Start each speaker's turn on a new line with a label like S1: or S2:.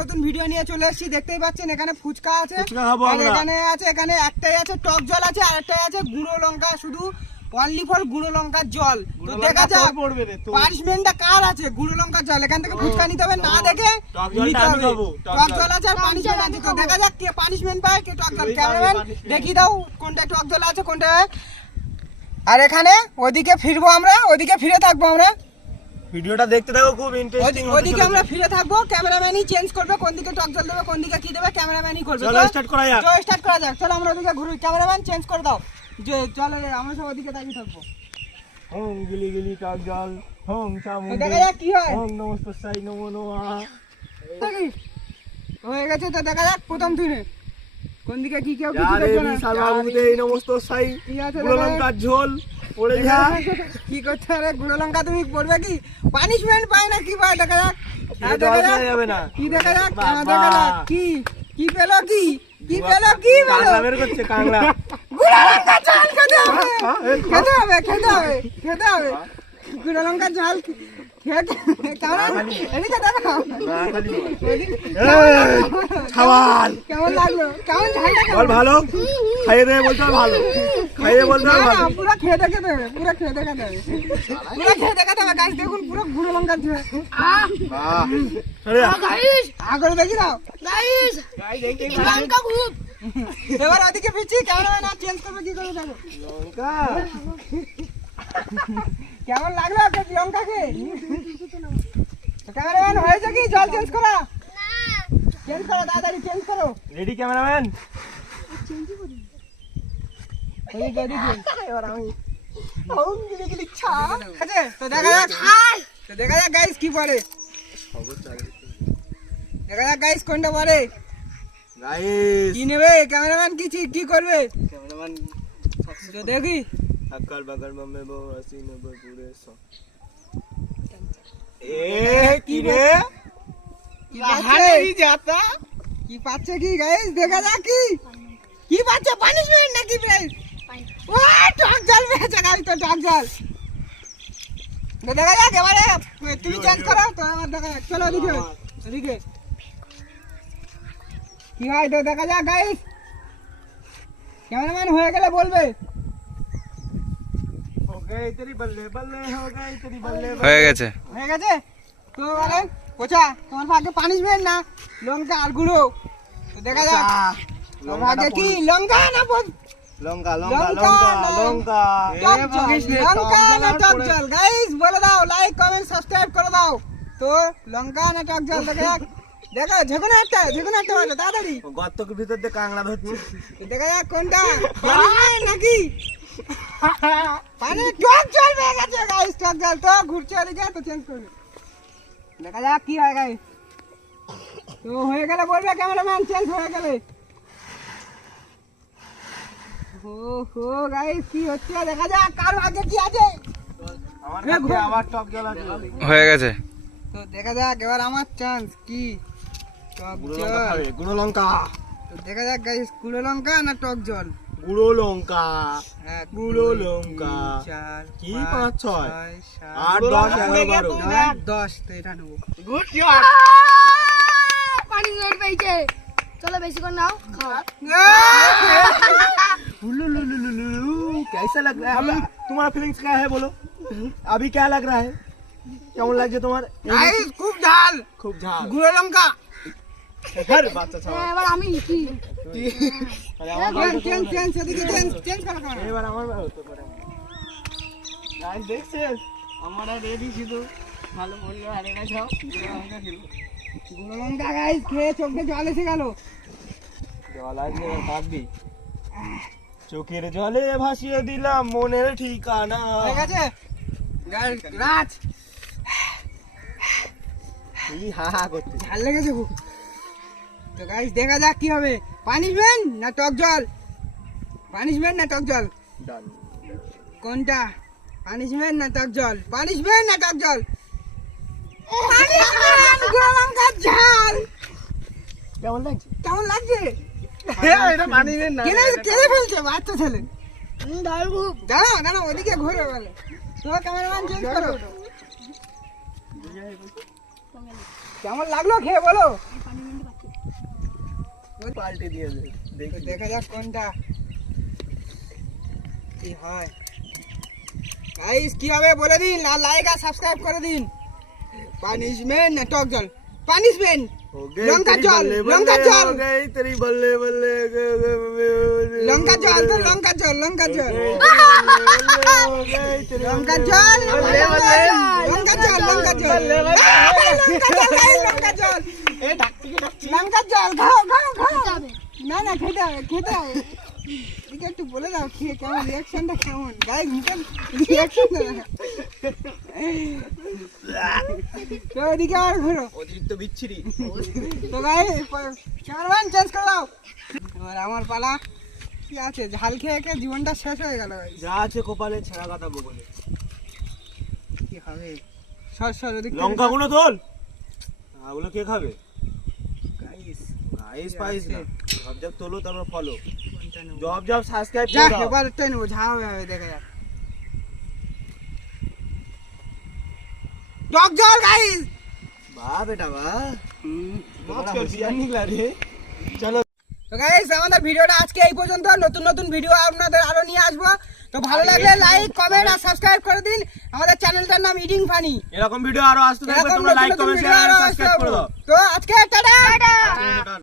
S1: নতুন ভিডিও নিয়ে চলে এসেছি দেখতেই পাচ্ছেন এখানে ফুচকা আছে আর এখানে আছে এখানে একটাই আছে টক জল আছে আর একটাই আছে গুঁড়ো লঙ্কা শুধু অনলি ফর গুঁড়ো লঙ্কার জল। তো দেখা যাক
S2: তোর পড়বে রে, তোর।
S1: পানিশমেন্টটা কার আছে গুঁড়ো লঙ্কার জল? এখান থেকে ফুচকা নিতে হবে না দেখে নিতে হবে।
S2: টক জল।
S1: জল আছে আর পানিশমেন্ট আছে তো দেখা যাক কে পানিশমেন্ট পায় কে টক জল। ক্যামেরাম্যান দেখিয়ে দাও কোনটা টক জল আছে কোনটা আর এখানে ওদিকে ফিরবো আমরা ওদিকে ফিরে থাকব আমরা।
S2: ভিডিওটা দেখতে থাকো খুব ইন্টারেস্টিং
S1: ওদিকে আমরা ফিরে থাকব ক্যামেরাম্যানই চেঞ্জ করবে কোন দিকে টক জল দেবে কোন দিকে কি দেবে ক্যামেরাম্যানই করবে।
S2: চলো স্টার্ট করা যাক।
S1: চলো স্টার্ট করা যাক চলো আমরা ওদিকে ঘুরি। ক্যামেরাম্যান চেঞ্জ করে দাও। যে চলো আমরা সব ওদিকে দাঁড়িয়ে থাকব।
S2: হোম গিলি গিলি টক জল হোম চামুন্ডি
S1: দেখা যাক কি হয়।
S2: হোম নমস্ত সাই নমো।
S1: দেখি। হয়ে গেছে তো দেখা যাক প্রথম দিনে। কোন দিকে কি কেউ কিছু দেখবে না।
S2: সর্বাভূতে নমস্ত সাই
S1: কি আছে
S2: ঝোল। পড়ে যা।
S1: কি করতে হবে। গুঁড়ো লঙ্কা তুমি পড়বে কি? পানিশমেন্ট পায় না কি পায়? দেখা যাক। হ্যাঁ, কি দেখা যাক? হ্যাঁ, দেখা যাক। কি? কি পেল কি? কি পেল কি
S2: কাংলা বের করছে কাংলা
S1: গুঁড়ো লঙ্কা চাল খেতে হবে। খেতে হবে খেতে হবে খেতে হবে। গুঁড়ো লঙ্কা ঝাল খেতে কেমন?
S2: না,
S1: লাগল? কেমন ঝালটা
S2: ভালো। খাইয়ে দেবে বলতে ভালো। খাইয়ে বলতে
S1: না, না,
S2: ভালো।
S1: পুরো খেয়ে দেখে দেবে পুরো খেয়ে দেখে দেবে। পুরো খেয়ে দেখে দেবে গাছ দেখুন পুরো গুঁড়ো লঙ্কা
S2: যা।
S1: আগরে দেখি দাও।
S3: লঙ্কা খুব।
S1: এবার ওদিকে পিছি ক্যামেরাম্যান আর চেঞ্জ করবে কি করে দেখো?
S2: লঙ্কা।
S1: কেমন লাগল ওকে লঙ্কাকে ক্যামেরাম্যান হয়েছে কি? জল চেঞ্জ করা। চেঞ্জ করো তাড়াতাড়ি চেঞ্জ করো।
S2: রেডি ক্যামেরাম্যান
S1: দেখা যাক। তো দেখা যাক গাইস কি পড়ে দেখা যাক গাইস কোনটা
S2: গাইস
S1: কি নেবে? ক্যামেরাম্যান কি চি- কি করবে?
S2: ক্যামেরাম্যান
S1: দেখি।
S2: अकल बगल मम्मे बो अस्सी नब्बे पूरे सो ए की रे?
S1: बाहर नहीं
S2: जाता
S1: की पाछे की गाइस देखा जा की? की पाछे पनिशमेंट ना की गाइस ओ टॉक जल में जगह तो टॉक जल तो देखा जा के बारे तुम चेंज करो तो हमारा देखा चलो दिखे दिखे की भाई तो देखा जा गाइस कैमरामैन
S2: हो गया बोलबे
S4: হয়ে গেছে।
S1: হয়ে গেছে? তো কোচা তোমার না? লঙ্কা আর গুঁড়ো। দেখা যাক। তোমার কি? লঙ্কা না গাইস বলে দাও লাইক করে দাও। তো লঙ্কা না টক জল যাক। একটা একটা তাড়াতাড়ি। ভিতর দেখা যাক কোনটা। নাকি? পানি টক জল পেয়ে গেছে গাইস টক জল। তো ঘুরছে ওদিকে তো চেঞ্জ করবে দেখা যাক কি হয় গাইস তো হয়ে গেলে বলবে ক্যামেরাম্যান চেঞ্জ হয়ে গেলে। ও হো গাইস কি হচ্ছে? দেখা যাক কার ভাগ্যে কি আছে।
S2: আমার টক জল আছে।
S4: হয়ে গেছে।
S1: তো দেখা যাক এবার আমার চান্স কি? টক জল।
S2: গুঁড়ো লঙ্কা।
S1: তো দেখা যাক গাইস কুড়ো লঙ্কা না টক জল?
S2: গুঁড়ো লঙ্কা
S1: এক,
S2: গুঁড়ো
S1: দুই,
S2: লঙ্কা।
S1: তিন, চার
S2: কি
S1: পাঁচ,
S2: পাঁচ, ছয়?
S1: সাত,
S2: আট দশ এগারো বারো
S1: নয়, দশ তো এটা নেবো
S2: গুড জব
S3: পানি জল পেয়েছে চলো বেশি করে নাও খাও
S2: कैसा लग रहा है अभी तुम्हारा फीलिंग्स क्या है बोलो अभी क्या लग रहा है কেমন লাগছে তোমার
S1: গাইস খুব ঝাল
S2: খুব ঝাল
S1: গুঁড়ো লঙ্কা
S2: আরে বাচ্চা ছাড়া
S3: হ্যাঁ, এবার আমি কি
S2: আরে আমার
S1: চেঞ্জ চেঞ্জ চেঞ্জ এদিকে চেঞ্জ চেঞ্জ করো কেন
S2: এবার আমার হতে পারে। গাইস দেখছেন? আমরা রেডি শুধু ভালো বলল আরে না সব
S1: গুঁড়ো লঙ্কা গাইস খেয়ে চোখে জল এসে গেল।
S2: জল আসবে থাকবি চোখের জলে ভাসিয়ে দিলাম মনের ঠিকানা।
S1: ঠিক আছে গাইস রাজ।
S2: এই হা হা করতে
S1: ঝাল লেগেছে খুব। তো গাইস দেখা যাক কি হবে। পানিশমেন্ট না টক জল? পানিশমেন্ট না টক জল? কোনটা? পানিশমেন্ট না টক জল? পানিশমেন্ট না টক জল? Punishment! গুঁড়ো লঙ্কার ঝাল!
S2: কেমন লাগছে?
S1: কেমন লাগছে?
S2: এটা মানিবেন না।
S1: কেনে কেনে ফেলছে? বাচ্চা ছেলে। ওদিকে ঘুরে ক্যামেরাম্যান চেঞ্জ করো। কেমন লাগল খেয়ে বলো?
S2: পাল্টে দিয়েছে
S1: দেখি দেখা যাক কোনটা কি হয় গাইস কি হবে বলে দিন আর লাইক আর সাবস্ক্রাইব করে দিন পানিশমেন্ট না টক জল
S2: পানিশমেंट লঙ্কা জল লঙ্কা জল তেরি বললে বললে
S1: লঙ্কা জল তো লঙ্কা জল লঙ্কা জল লঙ্কা জল
S2: লঙ্কা জল
S1: লঙ্কা জল লঙ্কা জল লঙ্কা জল এ ঢাকা জল লঙ্কা জল খাও খাও খাও। না না খেতে হবে খেতে হবে। এদিকে একটু বলে দাও খেয়ে কেমন রিয়াকশনটা কেমন? গাইস মুখে রিয়াকশন তো এদিকে আর ঘুরো।
S2: অতিরিক্ত বিচ্ছিরি।
S1: তো গাই ক্যামেরাম্যান চেঞ্জ করে দাও। এবার আমার পালা। কি আছে? ঝাল খেয়ে খেয়ে জীবনটা শেষ হয়ে গেল
S2: যা আছে কপালে ছেঁড়া কথা বলে।
S1: কি হবে? সর সর ওদিক থেকে
S2: লঙ্কা গুলো তোল ওগুলো কে খাবে? আইস পাইস না। জব জব তোলো তারপর ফলো। জব জব সাবস্ক্রাইব
S1: যা এবার ট্রেন নেব ঝা হবে হবে দেখা যাক। টক জল গাইস
S2: বাহ বেটা বাহ বড় হোশিয়ার নিকলা রে। চলো।
S1: তো গাইস আমাদের ভিডিওটা আজকে এই পর্যন্ত। নতুন নতুন ভিডিও আপনাদের আরও নিয়ে আসব। তো ভালো লাগলে লাইক কমেন্ট আর সাবস্ক্রাইব করে দিন। আমাদের চ্যানেলটার নাম ইডিং ফানি
S2: এরকম ভিডিও আরও আসতে থাকবে তোমরা লাইক কমেন্ট শেয়ার
S1: আরও
S2: সাবস্ক্রাইব
S1: আসতে তো আজকে
S2: টাটা।